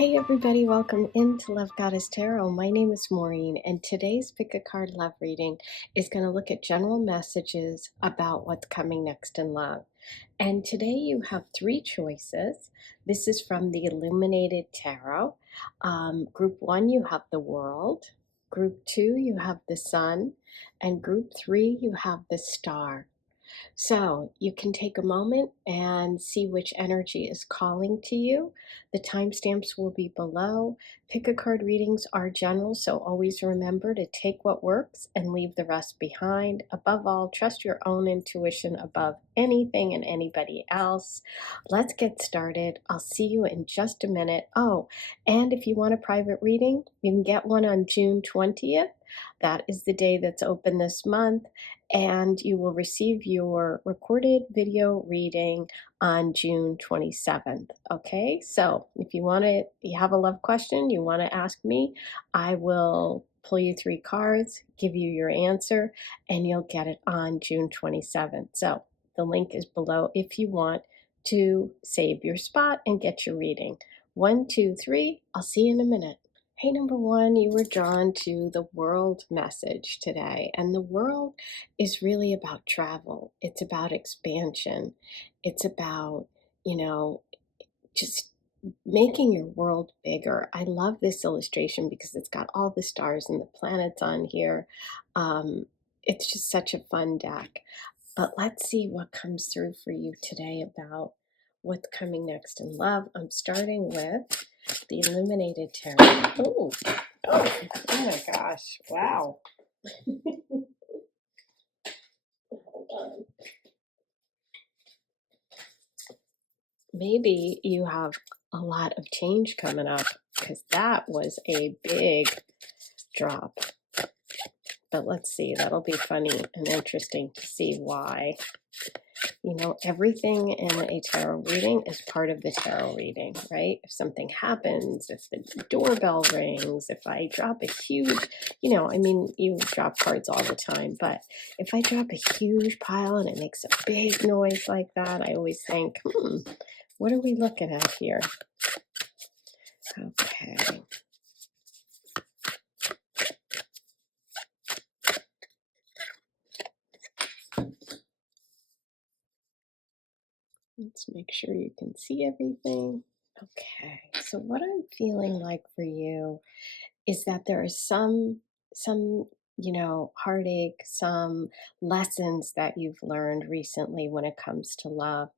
Hey everybody, welcome into Love Goddess Tarot. My name is Maureen, and today's Pick a Card Love reading is going to look at general messages about what's coming next in love. And today you have three choices. This is from the Illuminated Tarot. Group 1, you have the World. Group 2, you have the Sun. And Group 3, you have the Star. So you can take a moment and see which energy is calling to you. The timestamps will be below. Pick a card readings are general, so always remember to take what works and leave the rest behind. Above all, trust your own intuition above anything and anybody else. Let's get started. I'll see you in just a minute. Oh, and if you want a private reading, you can get one on June 20th. That is the day that's open this month, and you will receive your recorded video reading on June 27th. Okay, so if you have a love question you want to ask me, I will pull you three cards, give you your answer, and you'll get it on June 27th. So the link is below if you want to save your spot and get your reading. 1, 2, 3. I'll see you in a minute. Hey, number one, you were drawn to the world message today, and the world is really about travel. It's about expansion. It's about, just making your world bigger. I love this illustration because it's got all the stars and the planets on here. It's just such a fun deck. But let's see what comes through for you today about what's coming next in love. I'm starting with the Illuminated Tarot. Oh my gosh. Wow. Hold on. Maybe you have a lot of change coming up because that was a big drop. But let's see, that'll be funny and interesting to see why. Everything in a tarot reading is part of the tarot reading, right? If something happens, if the doorbell rings, if I drop a huge, you drop cards all the time, but if I drop a huge pile and it makes a big noise like that, I always think, what are we looking at here? Okay. Let's make sure you can see everything. Okay, so what I'm feeling like for you is that there is some heartache, some lessons that you've learned recently when it comes to love.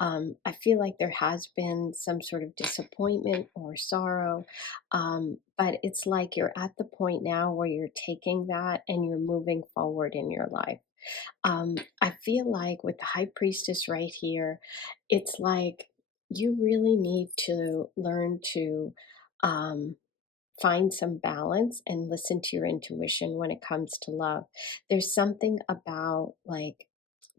I feel like there has been some sort of disappointment or sorrow, but it's like you're at the point now where you're taking that and you're moving forward in your life. I feel like with the High Priestess right here, it's like you really need to learn to um, find some balance and listen to your intuition when it comes to love. There's something about like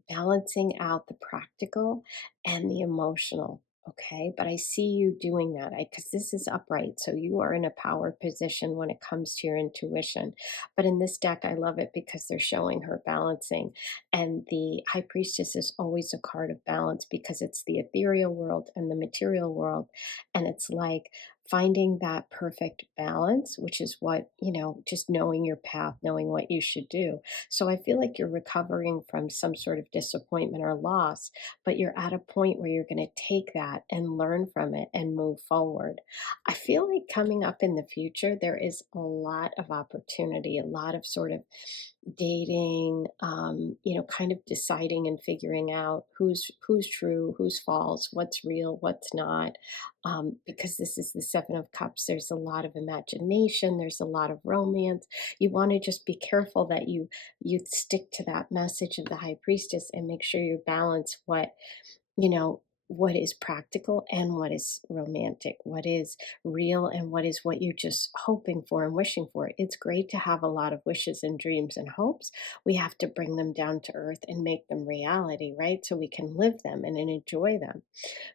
balancing out the practical and the emotional. Okay, but I see you doing that because this is upright. So you are in a power position when it comes to your intuition. But in this deck, I love it because they're showing her balancing. And the High Priestess is always a card of balance because it's the ethereal world and the material world. And it's like finding that perfect balance, which is what, just knowing your path, knowing what you should do. So I feel like you're recovering from some sort of disappointment or loss, but you're at a point where you're going to take that and learn from it and move forward. I feel like coming up in the future, there is a lot of opportunity, a lot of sort of dating, kind of deciding and figuring out who's true, who's false, what's real, what's not. Because this is the Seven of Cups, there's a lot of imagination, there's a lot of romance. You want to just be careful that you stick to that message of the High Priestess and make sure you balance you know, what is practical and what is romantic, what is real and what is what you're just hoping for and wishing for. It's great to have a lot of wishes and dreams and hopes. We have to bring them down to earth and make them reality, right? So we can live them and enjoy them.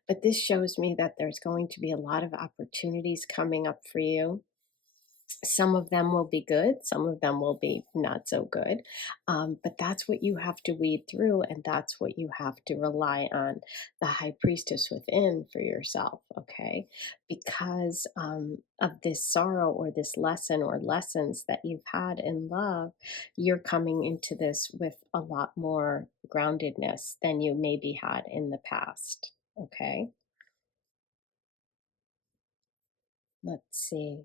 But this shows me that there's going to be a lot of opportunities coming up for you. Some of them will be good, some of them will be not so good. But that's what you have to weed through, and that's what you have to rely on the high priestess within for yourself, okay? Because of this sorrow or this lesson or lessons that you've had in love, you're coming into this with a lot more groundedness than you maybe had in the past, okay? Let's see.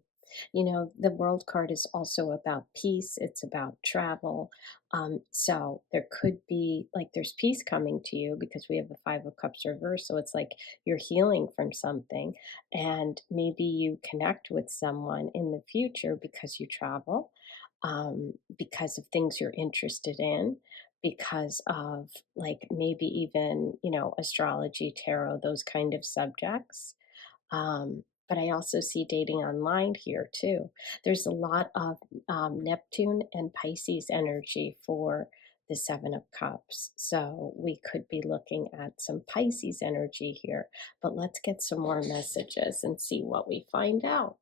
You know, the world card is also about peace, it's about travel. So there could be like there's peace coming to you because we have the Five of Cups reverse. So it's like you're healing from something, and maybe you connect with someone in the future because you travel, because of things you're interested in. Because of like maybe even, you know, astrology, tarot, those kind of subjects. But I also see dating online here too. There's a lot of Neptune and Pisces energy for the Seven of Cups. So we could be looking at some Pisces energy here. But let's get some more messages and see what we find out.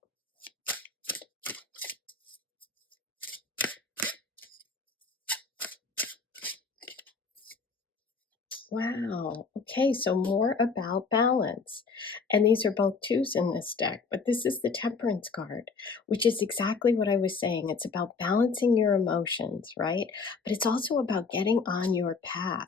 Wow. Okay, so more about balance. And these are both twos in this deck, but this is the Temperance card, which is exactly what I was saying. It's about balancing your emotions, right? But it's also about getting on your path.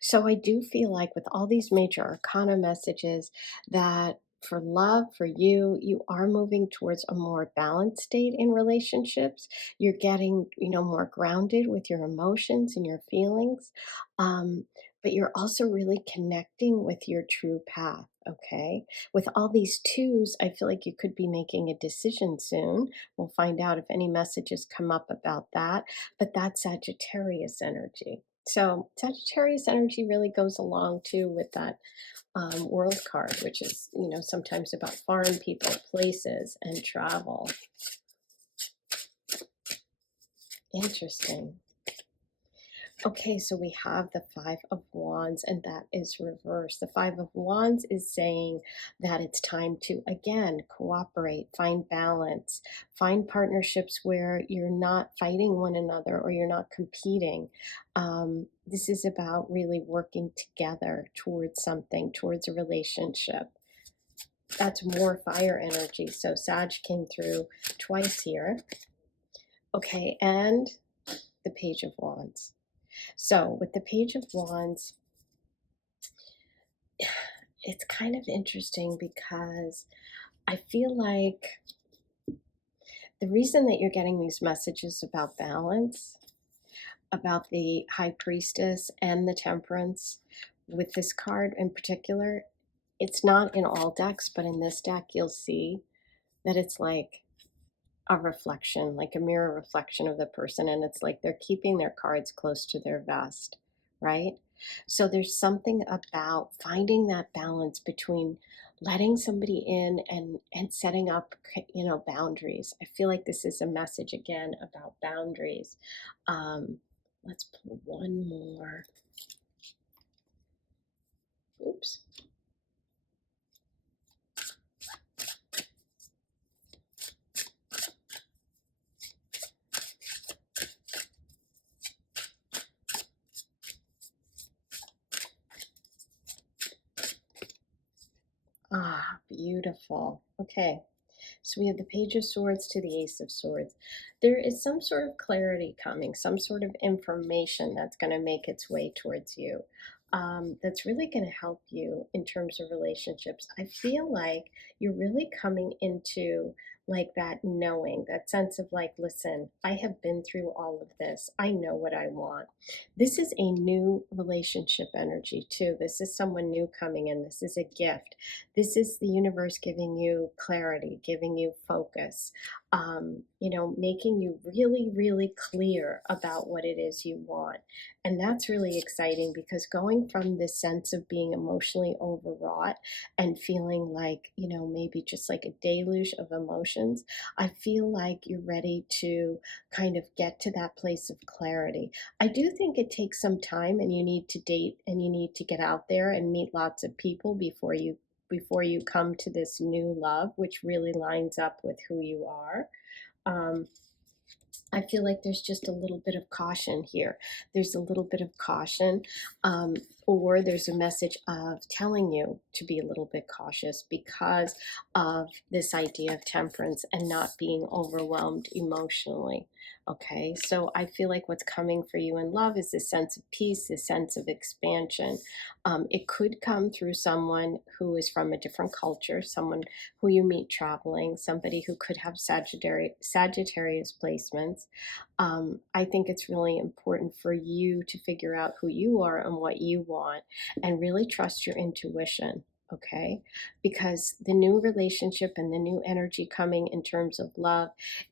So I do feel like with all these major arcana messages that for love, for you, you are moving towards a more balanced state in relationships. You're getting, you know, more grounded with your emotions and your feelings. Um, but you're also really connecting with your true path, okay? With all these twos, I feel like you could be making a decision soon. We'll find out if any messages come up about that, but that's Sagittarius energy. So Sagittarius energy really goes along too with that world card, which is, you know, sometimes about foreign people, places, and travel. Interesting. Okay, so we have the Five of Wands, and that is reversed. The Five of Wands is saying that it's time to, again, cooperate, find balance, find partnerships where you're not fighting one another or you're not competing. This is about really working together towards something, towards a relationship. That's more fire energy. So Sag came through twice here. Okay, and the Page of Wands. So with the Page of Wands, it's kind of interesting because I feel like the reason that you're getting these messages about balance, about the High Priestess and the Temperance, with this card in particular, it's not in all decks, but in this deck, you'll see that it's like a reflection, like a mirror reflection of the person. And it's like they're keeping their cards close to their vest, right? So there's something about finding that balance between letting somebody in and setting up, you know, boundaries. I feel like this is a message again about boundaries. Um, let's pull one more. Oops. Ah, beautiful. Okay. So we have the Page of Swords to the Ace of Swords. There is some sort of clarity coming, some sort of information that's going to make its way towards you. That's really going to help you in terms of relationships. I feel like you're really coming into like that knowing, that sense of like, listen, I have been through all of this. I know what I want. This is a new relationship energy too. This is someone new coming in. This is a gift. This is the universe giving you clarity, giving you focus, you know, making you really, really clear about what it is you want. And that's really exciting because going from this sense of being emotionally overwrought and feeling like, you know, maybe just like a deluge of emotions, I feel like you're ready to kind of get to that place of clarity. I do think it takes some time and you need to date and you need to get out there and meet lots of people before you come to this new love, which really lines up with who you are. I feel like there's just a little bit of caution here. There's a little bit of caution, or there's a message of telling you to be a little bit cautious because of this idea of temperance and not being overwhelmed emotionally. Okay, so I feel like what's coming for you in love is this sense of peace, this sense of expansion. It could come through someone who is from a different culture, someone who you meet traveling, somebody who could have Sagittarius placements. I think it's really important for you to figure out who you are and what you want and really trust your intuition. Okay, because the new relationship and the new energy coming in terms of love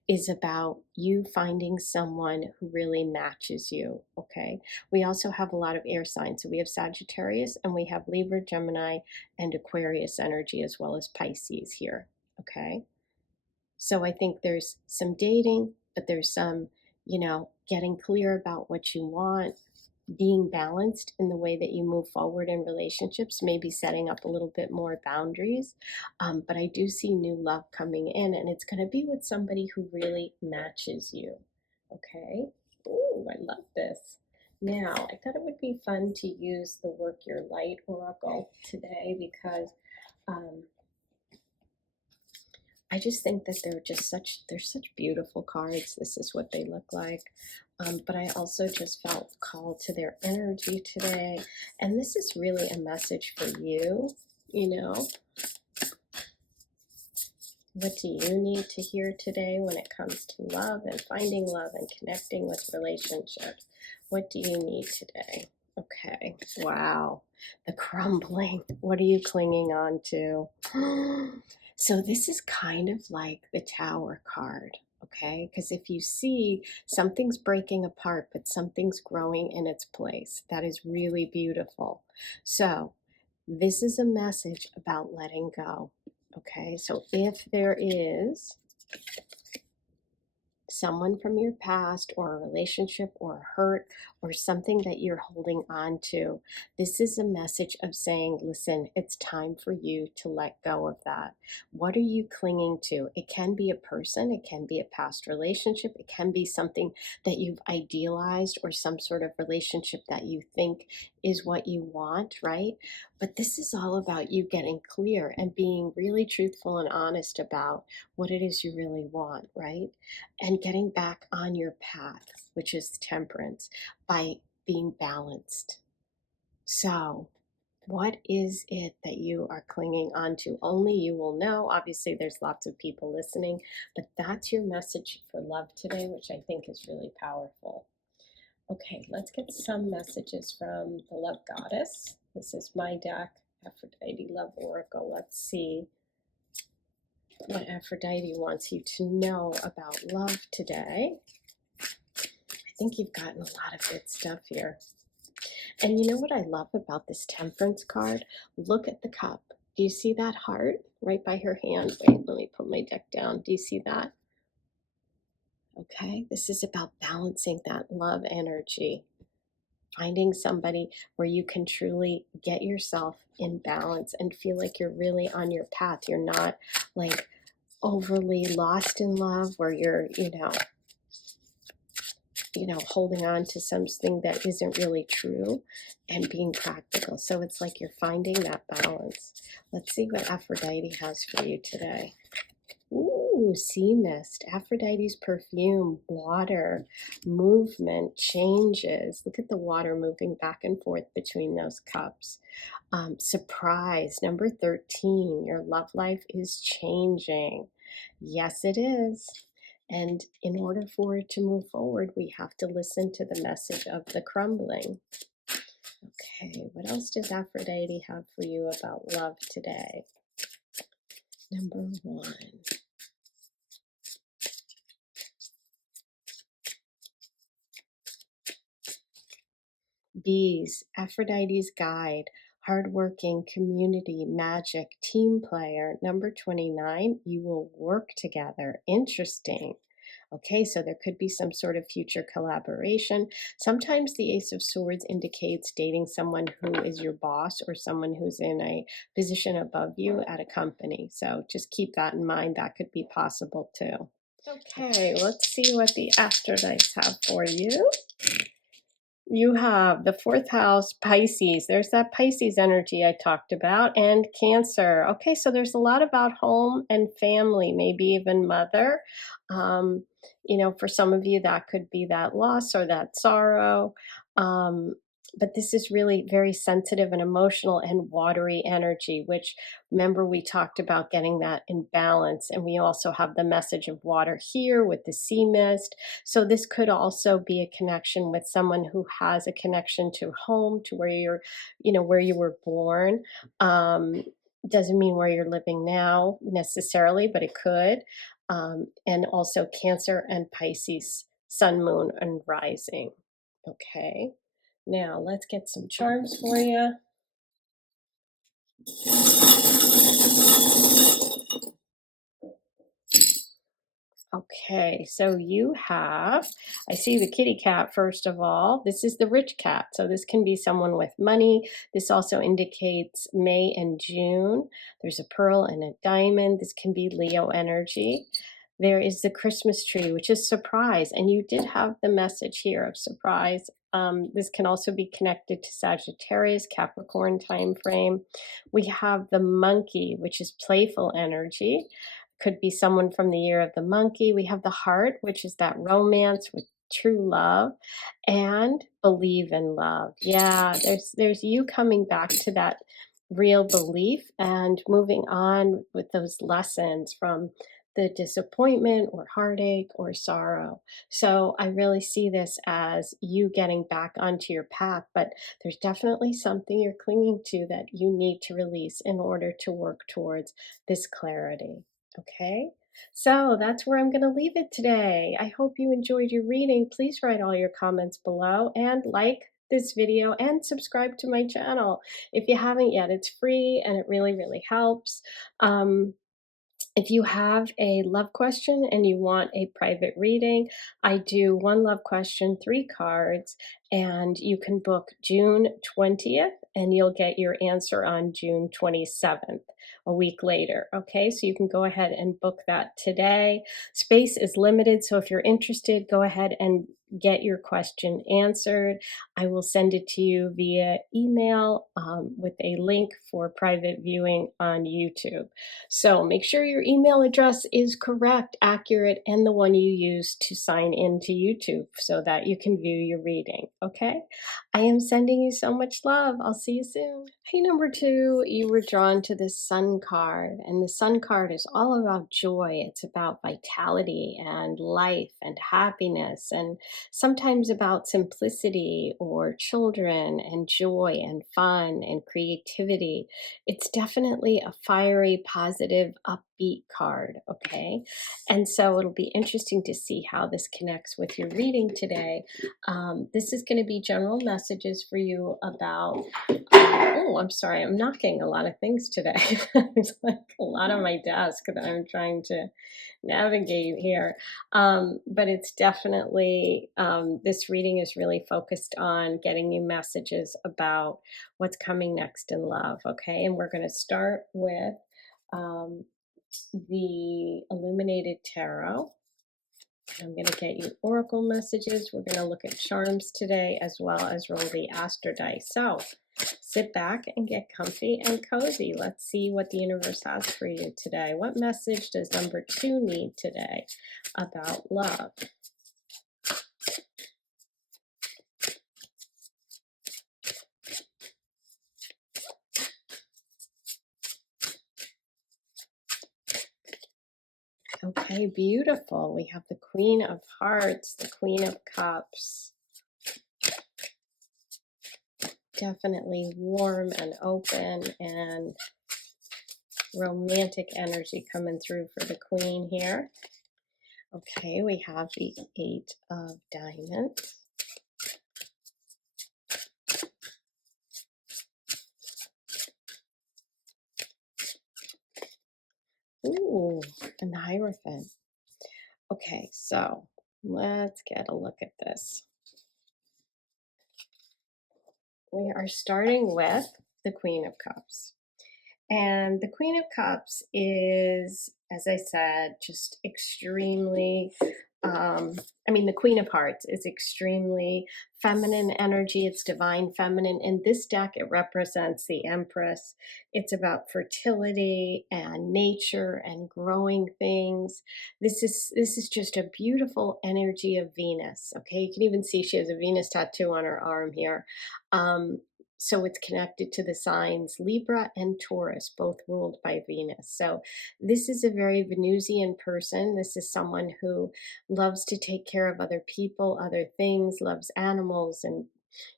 is about you finding someone who really matches you. Okay, we also have a lot of air signs. So we have Sagittarius and we have Libra, Gemini, and Aquarius energy, as well as Pisces here. Okay, so I think there's some dating, but there's some, getting clear about what you want, being balanced in the way that you move forward in relationships, maybe setting up a little bit more boundaries. But I do see new love coming in, and it's going to be with somebody who really matches you. Okay. Ooh, I love this. Now, I thought it would be fun to use the Work Your Light Oracle today because I just think that they're such beautiful cards. This is what they look like. But I also just felt called to their energy today. And this is really a message for you, you know. What do you need to hear today when it comes to love and finding love and connecting with relationships? What do you need today? Okay, wow, the crumbling. What are you clinging on to? So this is kind of like the Tower card, okay? Because if you see something's breaking apart, but something's growing in its place, that is really beautiful. So this is a message about letting go. Okay, so if there is someone from your past or a relationship or a hurt or something that you're holding on to, this is a message of saying, listen, it's time for you to let go of that. What are you clinging to? It can be a person, it can be a past relationship, it can be something that you've idealized or some sort of relationship that you think is what you want, right? But this is all about you getting clear and being really truthful and honest about what it is you really want, right? And getting back on your path, which is temperance, by being balanced. So, what is it that you are clinging onto? Only you will know. Obviously, there's lots of people listening, but that's your message for love today, which I think is really powerful. Okay, let's get some messages from the Love Goddess. This is my deck, Aphrodite Love Oracle. Let's see what Aphrodite wants you to know about love today. I think you've gotten a lot of good stuff here. And you know what I love about this Temperance card? Look at the cup. Do you see that heart right by her hand? Wait, let me put my deck down. Do you see that? Okay, this is about balancing that love energy. Finding somebody where you can truly get yourself in balance and feel like you're really on your path. You're not like overly lost in love where you're, holding on to something that isn't really true and being practical. So it's like you're finding that balance. Let's see what Aphrodite has for you today. Ooh, sea mist, Aphrodite's perfume, water, movement, changes. Look at the water moving back and forth between those cups. Surprise, number 13, your love life is changing. Yes, it is. And in order for it to move forward, we have to listen to the message of the crumbling. Okay, what else does Aphrodite have for you about love today? Number 1. Bees, Aphrodite's guide, hardworking, community, magic, team player. Number 29, you will work together. Interesting. Okay, so there could be some sort of future collaboration. Sometimes the Ace of Swords indicates dating someone who is your boss or someone who's in a position above you at a company. So just keep that in mind. That could be possible too. Okay, let's see what the Astrodice have for you. You have the fourth house, Pisces. There's that Pisces energy I talked about, and Cancer. Okay, so there's a lot about home and family, maybe even mother. Um, for some of you, that could be that loss or that sorrow. Um, but this is really very sensitive and emotional and watery energy, which remember we talked about getting that in balance. And we also have the message of water here with the sea mist. So this could also be a connection with someone who has a connection to home, to where where you were born. Um, doesn't mean where you're living now necessarily, but it could. And also Cancer and Pisces, Sun, Moon, and Rising. Okay. Now let's get some charms for you. Okay, so you have, I see the kitty cat first of all. This is the rich cat. So this can be someone with money. This also indicates May and June. There's a pearl and a diamond. This can be Leo energy. There is the Christmas tree, which is surprise. And you did have the message here of surprise. This can also be connected to Sagittarius, Capricorn time frame. We have the monkey, which is playful energy. Could be someone from the year of the monkey. We have the heart, which is that romance with true love, and believe in love. Yeah, there's you coming back to that real belief and moving on with those lessons from the disappointment or heartache or sorrow. So I really see this as you getting back onto your path, but there's definitely something you're clinging to that you need to release in order to work towards this clarity. Okay, so that's where I'm going to leave it today. I hope you enjoyed your reading. Please write all your comments below and like this video and subscribe to my channel. If you haven't yet, it's free and it really, really helps. If you have a love question and you want a private reading, I do one love question, 3 cards, and you can book June 20th and you'll get your answer on June 27th, a week later. Okay, so you can go ahead and book that today. Space is limited, so if you're interested, go ahead and get your question answered. I will send it to you via email with a link for private viewing on YouTube. So make sure your email address is correct, accurate, and the one you use to sign into YouTube so that you can view your reading, okay? I am sending you so much love. I'll see you soon. Hey, number 2, you were drawn to the Sun card, and the Sun card is all about joy. It's about vitality and life and happiness, and sometimes about simplicity or children and joy and fun and creativity. It's definitely a fiery, positive, upbeat card, okay? And so it'll be interesting to see how this connects with your reading today. This is going to be general messages for you about, oh, I'm sorry, I'm knocking a lot of things today. There's like a lot on my desk that I'm trying to navigate here. But it's definitely, this reading is really focused on getting you messages about what's coming next in love, okay? And we're going to start with the Illuminated Tarot. I'm going to get you oracle messages. We're going to look at charms today as well as roll the Astrodice. So sit back and get comfy and cozy. Let's see what the universe has for you today. What message does number 2 need today about love? Okay, beautiful. We have the Queen of Hearts, the Queen of Cups. Definitely warm and open and romantic energy coming through for the Queen here. Okay, we have the 8 of Diamonds. Ooh, and the Hierophant. Okay, so let's get a look at this. We are starting with the Queen of Cups. And the Queen of Cups is, as I said, just extremely, the Queen of Hearts is extremely feminine energy. It's divine feminine. In this deck, it represents the Empress. It's about fertility and nature and growing things. This is just a beautiful energy of Venus. Okay, you can even see she has a Venus tattoo on her arm here. Um, so it's connected to the signs Libra and Taurus, both ruled by Venus. So this is a very Venusian person. This is someone who loves to take care of other people, other things, loves animals and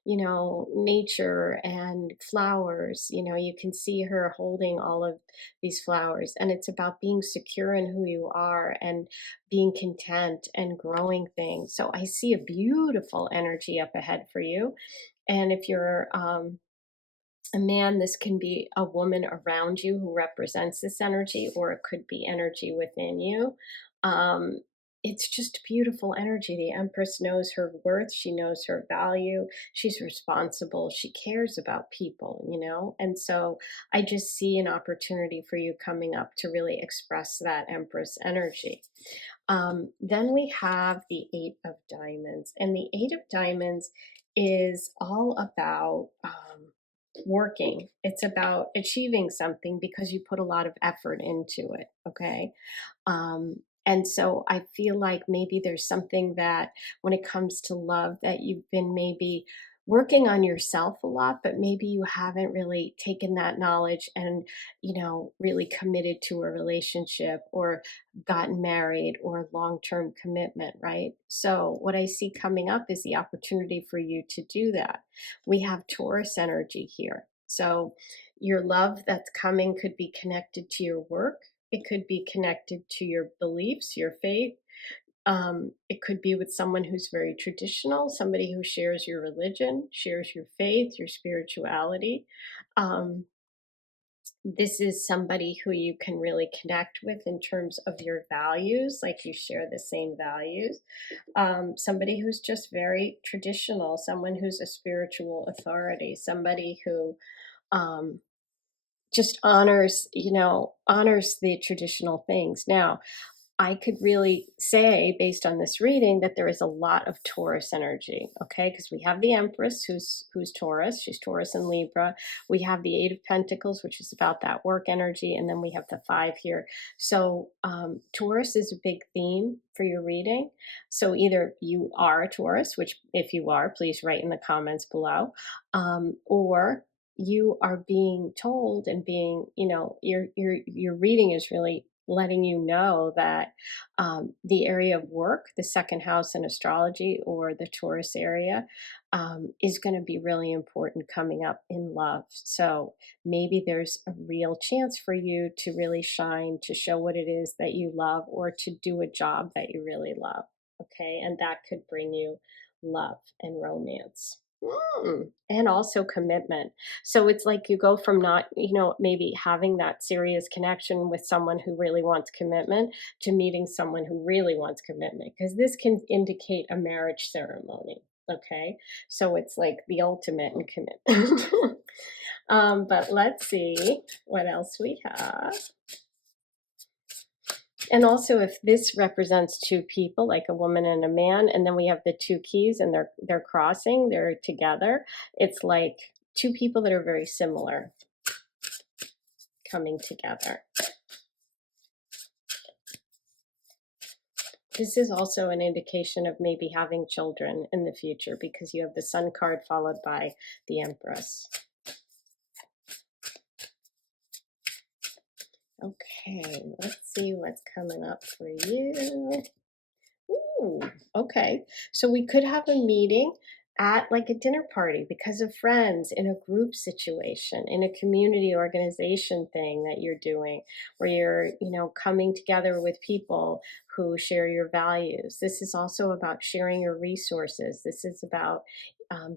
nature and flowers. You can see her holding all of these flowers, and it's about being secure in who you are and being content and growing things. So I see a beautiful energy up ahead for you. And if you're a man, this can be a woman around you who represents this energy, or it could be energy within you. Um, it's just beautiful energy. The Empress knows her worth. She knows her value. She's responsible. She cares about people. And so I just see an opportunity for you coming up to really express that Empress energy. Then we have the Eight of Diamonds, and the Eight of Diamonds is all about working. It's about achieving something because you put a lot of effort into it. Okay. And so I feel like maybe there's something that when it comes to love that you've been maybe working on yourself a lot, but maybe you haven't really taken that knowledge and, really committed to a relationship or gotten married or long-term commitment, right? So what I see coming up is the opportunity for you to do that. We have Taurus energy here. So your love that's coming could be connected to your work. It could be connected to your beliefs, your faith. It could be with someone who's very traditional, somebody who shares your religion, shares your faith, your spirituality. Um, this is somebody who you can really connect with in terms of your values, like you share the same values. Somebody who's just very traditional, someone who's a spiritual authority, somebody who um, just honors the traditional things. Now, I could really say, based on this reading, that there is a lot of Taurus energy, okay? Because we have the Empress, who's Taurus. She's Taurus and Libra. We have the Eight of Pentacles, which is about that work energy, and then we have the Five here. So Taurus is a big theme for your reading. So either you are a Taurus, which if you are, please write in the comments below, or you are being told and being, your reading is really letting you know that the area of work, the second house in astrology, or the Taurus area, is going to be really important coming up in love. So maybe there's a real chance for you to really shine, to show what it is that you love, or to do a job that you really love. Okay. And that could bring you love and romance. And also commitment. So it's like you go from not, maybe having that serious connection with someone who really wants commitment to meeting someone who really wants commitment, because this can indicate a marriage ceremony. Okay. So it's like the ultimate in commitment. But let's see what else we have. And also, if this represents two people, like a woman and a man, and then we have the two keys and they're crossing, they're together, it's like two people that are very similar coming together. This is also an indication of maybe having children in the future, because you have the Sun card followed by the Empress. Okay, let's see what's coming up for you. Ooh, okay. So we could have a meeting at like a dinner party because of friends, in a group situation, in a community organization thing that you're doing, where you're, coming together with people who share your values. This is also about sharing your resources. This is about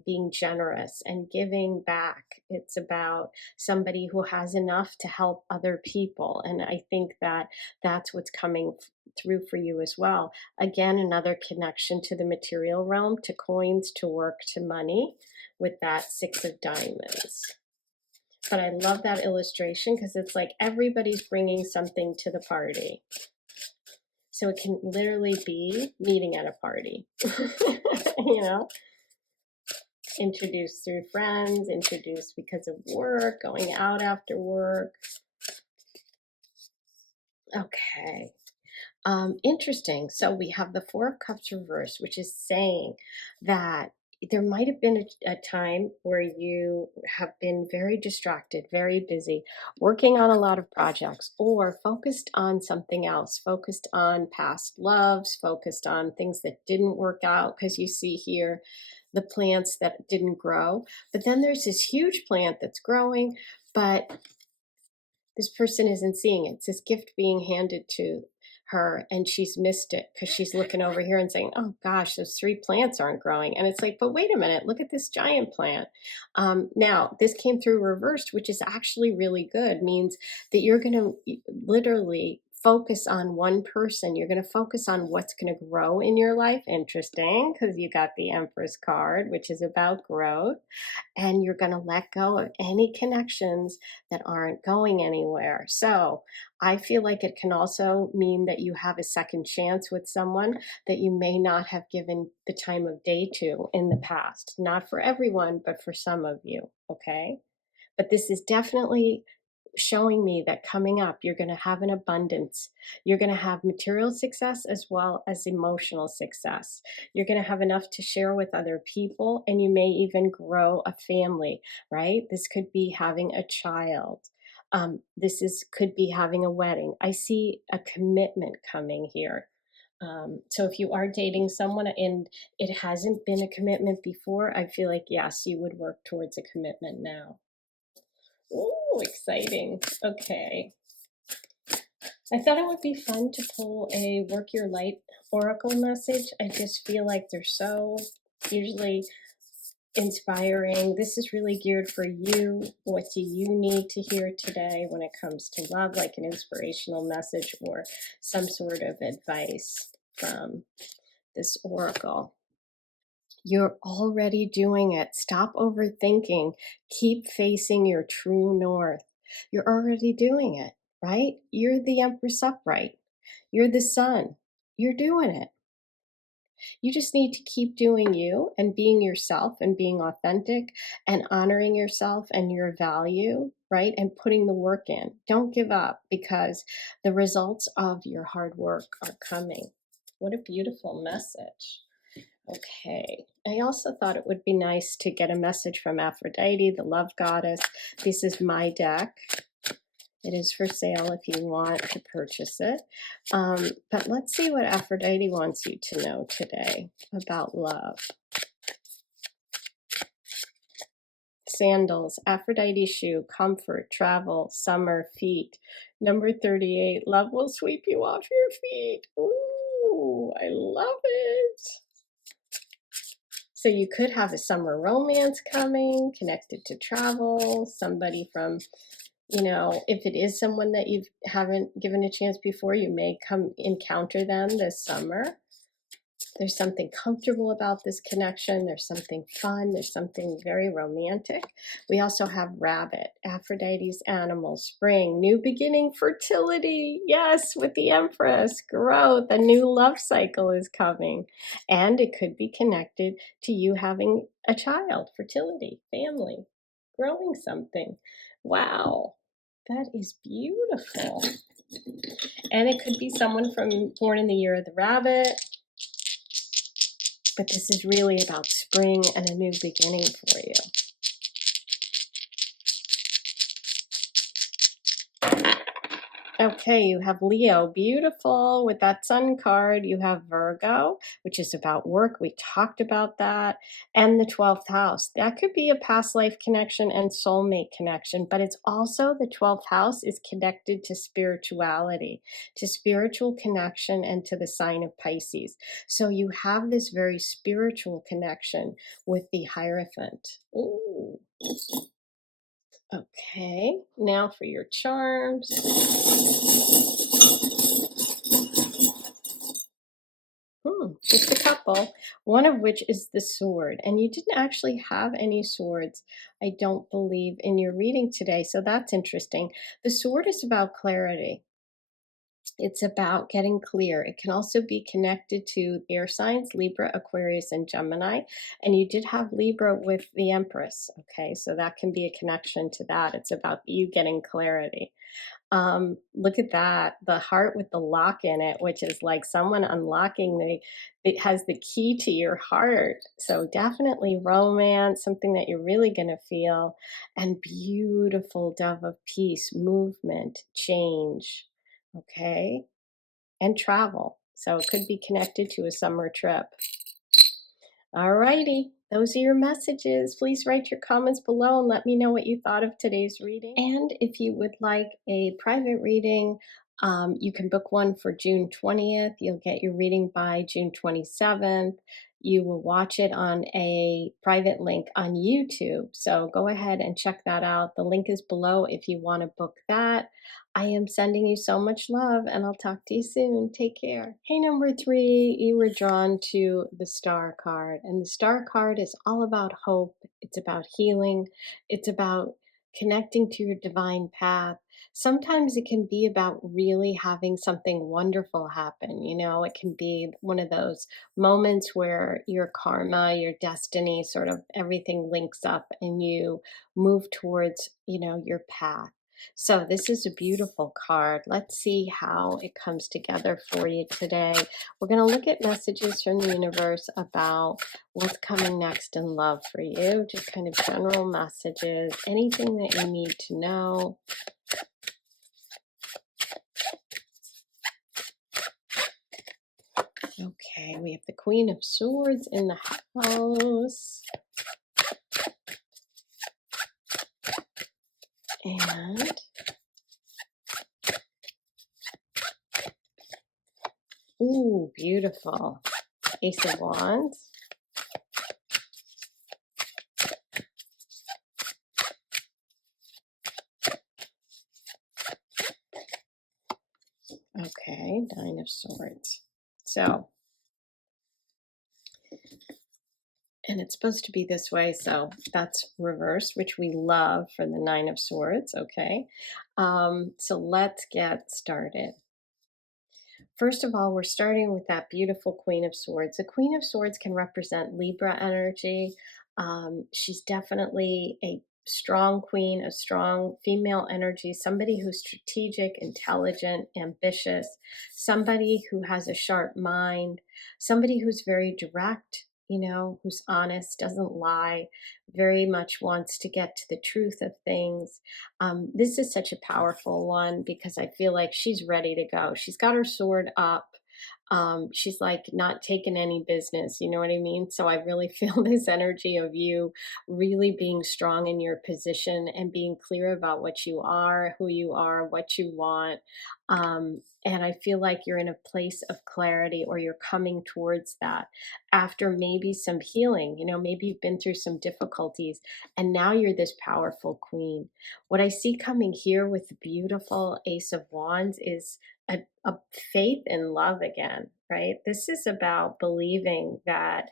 being generous and giving back. It's about somebody who has enough to help other people. And I think that that's what's coming through for you as well. Again, another connection to the material realm, to coins, to work, to money, with that Six of Diamonds. But I love that illustration because it's like everybody's bringing something to the party. So it can literally be meeting at a party, you know, introduced through friends, introduced because of work, going out after work. Okay. Interesting. So we have the Four of Cups reversed, which is saying that there might have been a time where you have been very distracted, very busy, working on a lot of projects, or focused on something else, focused on past loves, focused on things that didn't work out, because you see here the plants that didn't grow. But then there's this huge plant that's growing, but this person isn't seeing it. It's this gift being handed to her, and she's missed it because she's looking over here and saying, oh gosh, those three plants aren't growing. And it's like, but wait a minute, look at this giant plant. Now, this came through reversed, which is actually really good, means that you're going to literally focus on one person. You're going to focus on what's going to grow in your life. Interesting, because you got the Empress card, which is about growth, and you're going to let go of any connections that aren't going anywhere. So I feel like it can also mean that you have a second chance with someone that you may not have given the time of day to in the past. Not for everyone, but for some of you, okay? But this is definitely showing me that coming up, you're going to have an abundance. You're going to have material success as well as emotional success. You're going to have enough to share with other people, and you may even grow a family, right? This could be having a child. Could be having a wedding. I see a commitment coming here. So if you are dating someone and it hasn't been a commitment before, I feel like, yes, you would work towards a commitment now. Oh, exciting. Okay. I thought it would be fun to pull a Work Your Light oracle message. I just feel like they're so usually inspiring. This is really geared for you. What do you need to hear today when it comes to love, like an inspirational message or some sort of advice from this oracle? You're already doing it. Stop overthinking. Keep facing your true north. You're already doing it, right? You're the Empress upright. You're the sun. You're doing it. You just need to keep doing you and being yourself and being authentic and honoring yourself and your value, right? And putting the work in. Don't give up, because the results of your hard work are coming. What a beautiful message. Okay. I also thought it would be nice to get a message from Aphrodite, the love goddess. This is my deck. It is for sale if you want to purchase it. But let's see what Aphrodite wants you to know today about love. Sandals, Aphrodite shoe, comfort, travel, summer, feet. Number 38, love will sweep you off your feet. Ooh, I love it. So you could have a summer romance coming, connected to travel, somebody from, you know, if it is someone that you haven't given a chance before, you may come encounter them this summer. There's something comfortable about this connection. There's something fun. There's something very romantic. We also have rabbit, Aphrodite's animal, spring, new beginning, fertility. Yes, with the Empress, growth, a new love cycle is coming. And it could be connected to you having a child, fertility, family, growing something. Wow, that is beautiful. And it could be someone born in the year of the rabbit. But this is really about spring and a new beginning for you. Okay, you have Leo, beautiful with that sun card. You have Virgo, which is about work. We talked about that. And the 12th house. That could be a past life connection and soulmate connection, but it's also the 12th house is connected to spirituality, to spiritual connection, and to the sign of Pisces. So you have this very spiritual connection with the Hierophant. Ooh. Okay, now for your charms. Just a cup. couple, one of which is the sword. And you didn't actually have any swords, I don't believe, in your reading today. So that's interesting. The sword is about clarity. It's about getting clear. It can also be connected to air signs, Libra, Aquarius, and Gemini. And you did have Libra with the Empress. Okay, so that can be a connection to that. It's about you getting clarity. Look at that, the heart with the lock in it, which is like someone unlocking it has the key to your heart. So definitely romance, something that you're really going to feel, and beautiful dove of peace, movement, change. Okay, and travel. So it could be connected to a summer trip. All righty. Those are your messages. Please write your comments below and let me know what you thought of today's reading. And if you would like a private reading, you can book one for June 20th. You'll get your reading by June 27th. You will watch it on a private link on YouTube. So go ahead and check that out. The link is below if you want to book that. I am sending you so much love, and I'll talk to you soon. Take care. Hey, number 3, you were drawn to the Star card, and the Star card is all about hope. It's about healing. It's about connecting to your divine path. Sometimes it can be about really having something wonderful happen. You know, it can be one of those moments where your karma, your destiny, sort of everything links up and you move towards, your path. So this is a beautiful card. Let's see how it comes together for you today. We're going to look at messages from the universe about what's coming next in love for you, just kind of general messages, anything that you need to know. Okay, we have the Queen of Swords in the house. And ooh, beautiful. Ace of Wands. Okay, Nine of Swords. So, and it's supposed to be this way, so that's reversed, which we love for the Nine of Swords, okay? So let's get started. First of all, we're starting with that beautiful Queen of Swords. The Queen of Swords can represent Libra energy. She's definitely a strong queen, a strong female energy, somebody who's strategic, intelligent, ambitious, somebody who has a sharp mind, somebody who's very direct, who's honest, doesn't lie, very much wants to get to the truth of things. This is such a powerful one because I feel like she's ready to go. She's got her sword up. She's like not taking any business, you know what I mean? So I really feel this energy of you really being strong in your position and being clear about what you are, who you are, what you want. And I feel like you're in a place of clarity, or you're coming towards that after maybe some healing. Maybe you've been through some difficulties and now you're this powerful queen. What I see coming here with the beautiful Ace of Wands is a faith in love again, right? This is about believing that,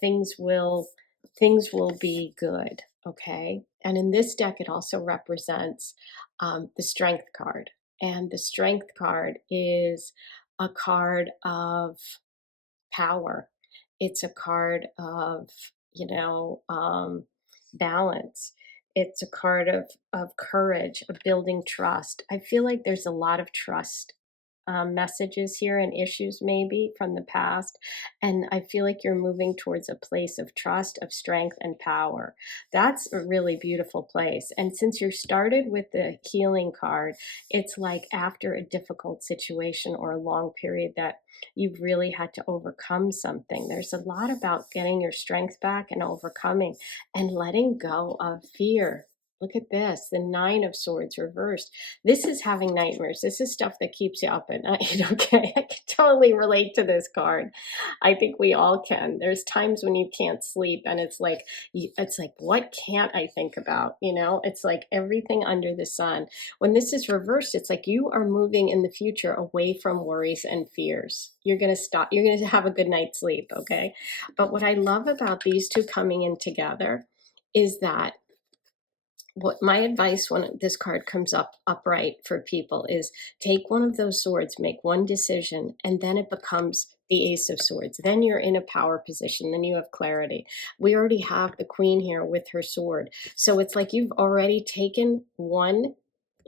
things will be good. Okay. And in this deck, it also represents the Strength card. And the Strength card is a card of power. It's a card of, balance. It's a card of courage, of building trust. I feel like there's a lot of trust messages here and issues maybe from the past. And I feel like you're moving towards a place of trust, of strength, and power. That's a really beautiful place. And since you're started with the healing card, it's like after a difficult situation or a long period that you've really had to overcome something. There's a lot about getting your strength back and overcoming and letting go of fear. Look at this, the Nine of Swords reversed. This is having nightmares. This is stuff that keeps you up at night. Okay, I can totally relate to this card. I think we all can. There's times when you can't sleep, and it's like, what can't I think about? You know, it's like everything under the sun. When this is reversed, it's like you are moving in the future away from worries and fears. You're going to stop. You're going to have a good night's sleep. Okay. But what I love about these two coming in together is that what my advice when this card comes up upright for people is take one of those swords, make one decision, and then it becomes the Ace of Swords. Then you're in a power position. Then you have clarity. We already have the Queen here with her sword. So it's like you've already taken one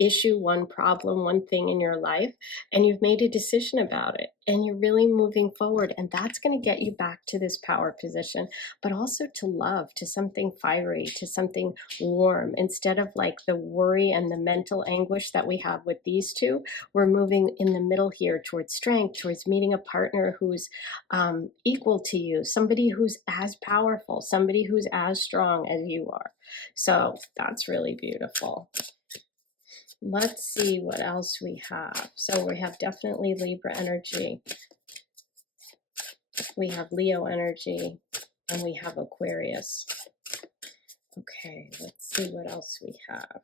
issue, one problem, one thing in your life, and you've made a decision about it. And you're really moving forward. And that's going to get you back to this power position, but also to love, to something fiery, to something warm. Instead of like the worry and the mental anguish that we have with these two, we're moving in the middle here towards strength, towards meeting a partner who's equal to you, somebody who's as powerful, somebody who's as strong as you are. So that's really beautiful. Let's see what else we have. So we have definitely Libra energy. We have Leo energy, and we have Aquarius. Okay, let's see what else we have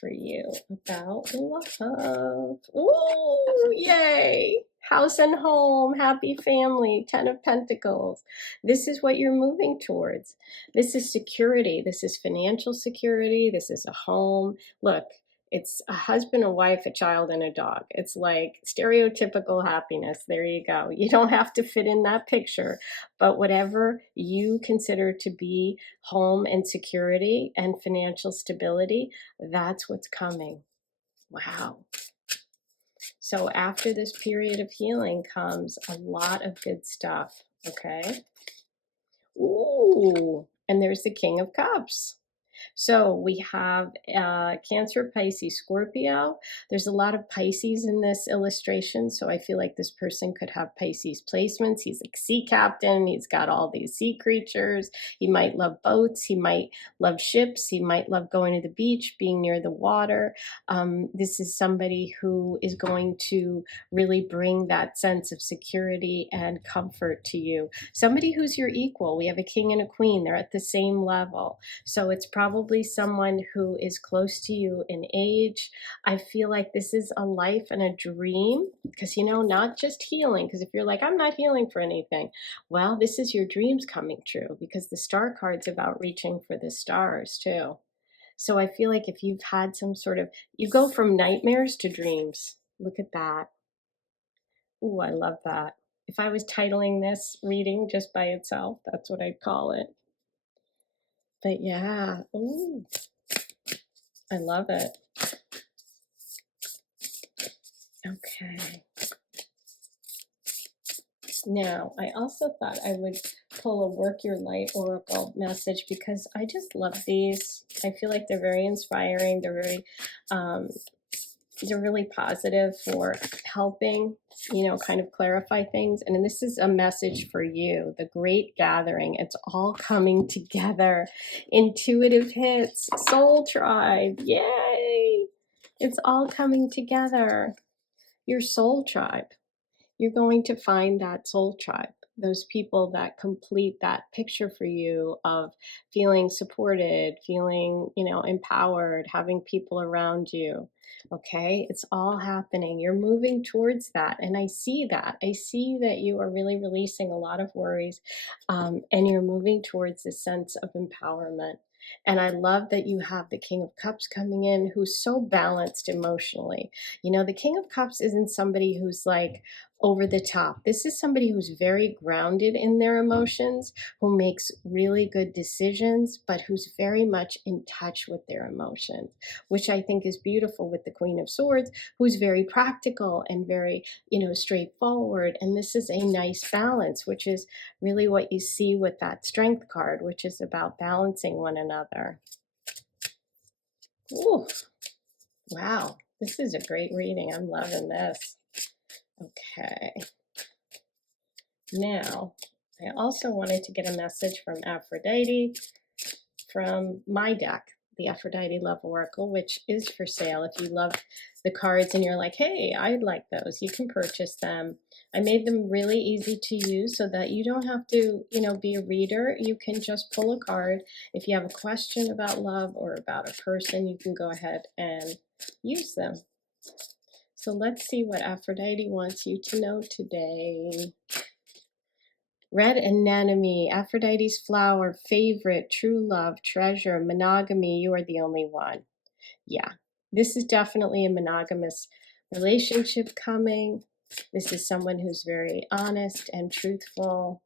for you about love. Ooh, yay! House and home, happy family, 10 of Pentacles. This is what you're moving towards. This is security. This is financial security. This is a home. Look, it's a husband, a wife, a child, and a dog. It's like stereotypical happiness. There you go. You don't have to fit in that picture, but whatever you consider to be home and security and financial stability, that's what's coming. Wow. So after this period of healing comes a lot of good stuff, okay? Ooh, and there's the King of Cups. So we have Cancer, Pisces, Scorpio. There's a lot of Pisces in this illustration, so I feel like this person could have Pisces placements. He's a sea captain. He's got all these sea creatures. He might love boats. He might love ships. He might love going to the beach, being near the water. This is somebody who is going to really bring that sense of security and comfort to you. Somebody who's your equal. We have a king and a queen. They're at the same level. So it's probably someone who is close to you in age. I feel like this is a life and a dream because, you know, not just healing. Because if you're like, I'm not healing for anything, well, this is your dreams coming true because the star card's about reaching for the stars too. So I feel like if you've had some sort of, you go from nightmares to dreams. Look at that. Ooh, I love that. If I was titling this reading just by itself, that's what I'd call it. But yeah, ooh, I love it. Okay. Now, I also thought I would pull a Work Your Light Oracle message because I just love these. I feel like they're very inspiring. They're really positive for helping, you know, kind of clarify things. And this is a message for you, the Great Gathering. It's all coming together. Intuitive hits, Soul Tribe, yay! It's all coming together. Your soul tribe. You're going to find that soul tribe, those people that complete that picture for you of feeling supported, feeling, you know, empowered, having people around you. Okay, it's all happening. You're moving towards that. And I see that. I see that you are really releasing a lot of worries and you're moving towards this sense of empowerment. And I love that you have the King of Cups coming in who's so balanced emotionally. You know, the King of Cups isn't somebody who's like over the top. This is somebody who's very grounded in their emotions, who makes really good decisions, but who's very much in touch with their emotions, which I think is beautiful with the Queen of Swords, who's very practical and very, you know, straightforward. And this is a nice balance, which is really what you see with that Strength card, which is about balancing one another. Ooh, wow, this is a great reading. I'm loving this. Okay. Now, I also wanted to get a message from Aphrodite from my deck. the Aphrodite Love Oracle, which is for sale. If you love the cards and you're like, hey, I'd like those, you can purchase them. I made them really easy to use so that you don't have to, be a reader. You can just pull a card. If you have a question about love or about a person, you can go ahead and use them. So let's see what Aphrodite wants you to know today. Red anemone, Aphrodite's flower, favorite, true love, treasure, monogamy, you are the only one. Yeah, this is definitely a monogamous relationship coming. This is someone who's very honest and truthful.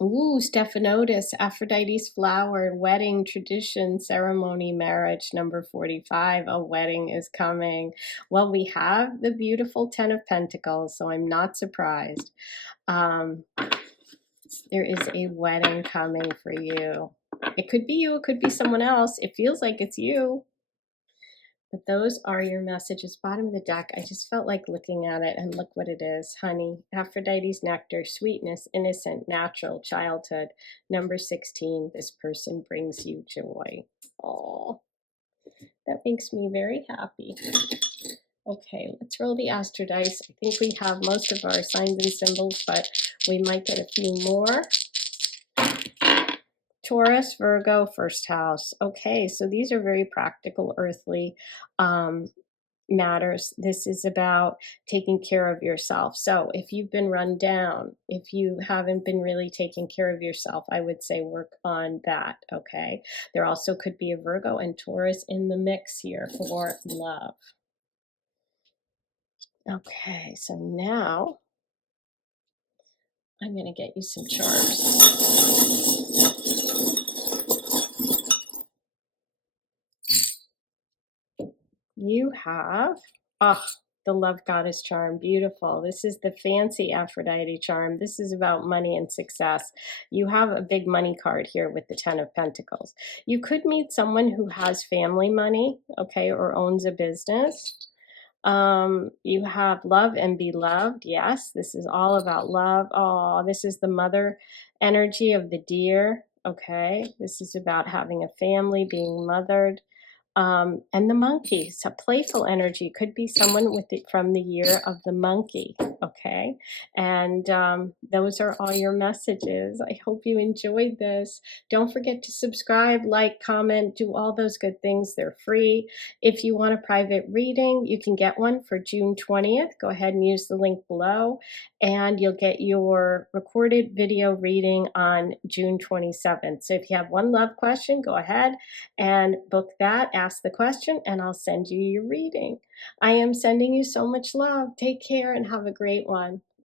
Ooh, Stephanotis, Aphrodite's flower, wedding, tradition, ceremony, marriage, number 45. A wedding is coming. Well, we have the beautiful 10 of Pentacles, so I'm not surprised. There is a wedding coming for you. It could be you, it could be someone else. It feels like it's you. But those are your messages. Bottom of the deck, I just felt like looking at it, and look what it is. Honey, Aphrodite's nectar, sweetness, innocent, natural, childhood. Number 16, this person brings you joy. Oh, that makes me very happy. Okay, let's roll the astro dice. I think we have most of our signs and symbols, but we might get a few more. Taurus, Virgo, first house. Okay, so these are very practical, earthly matters. This is about taking care of yourself. So if you've been run down, if you haven't been really taking care of yourself, I would say work on that, okay? There also could be a Virgo and Taurus in the mix here for love. Okay, so now I'm going to get you some charms. You have, the Love Goddess charm. Beautiful. This is the fancy Aphrodite charm. This is about money and success. You have a big money card here with the 10 of Pentacles. You could meet someone who has family money, okay, or owns a business. You have love and be loved. Yes, this is all about love. Oh, this is the mother energy of the deer. Okay, this is about having a family, being mothered. And the monkey, so playful energy could be someone with it from the year of the monkey, okay? And those are all your messages. I hope you enjoyed this. Don't forget to subscribe, like, comment, do all those good things. They're free. If you want a private reading, you can get one for June 20th. Go ahead and use the link below, and you'll get your recorded video reading on June 27th. So if you have one love question, go ahead and book that, ask the question, and I'll send you your reading. I am sending you so much love. Take care and have a great one.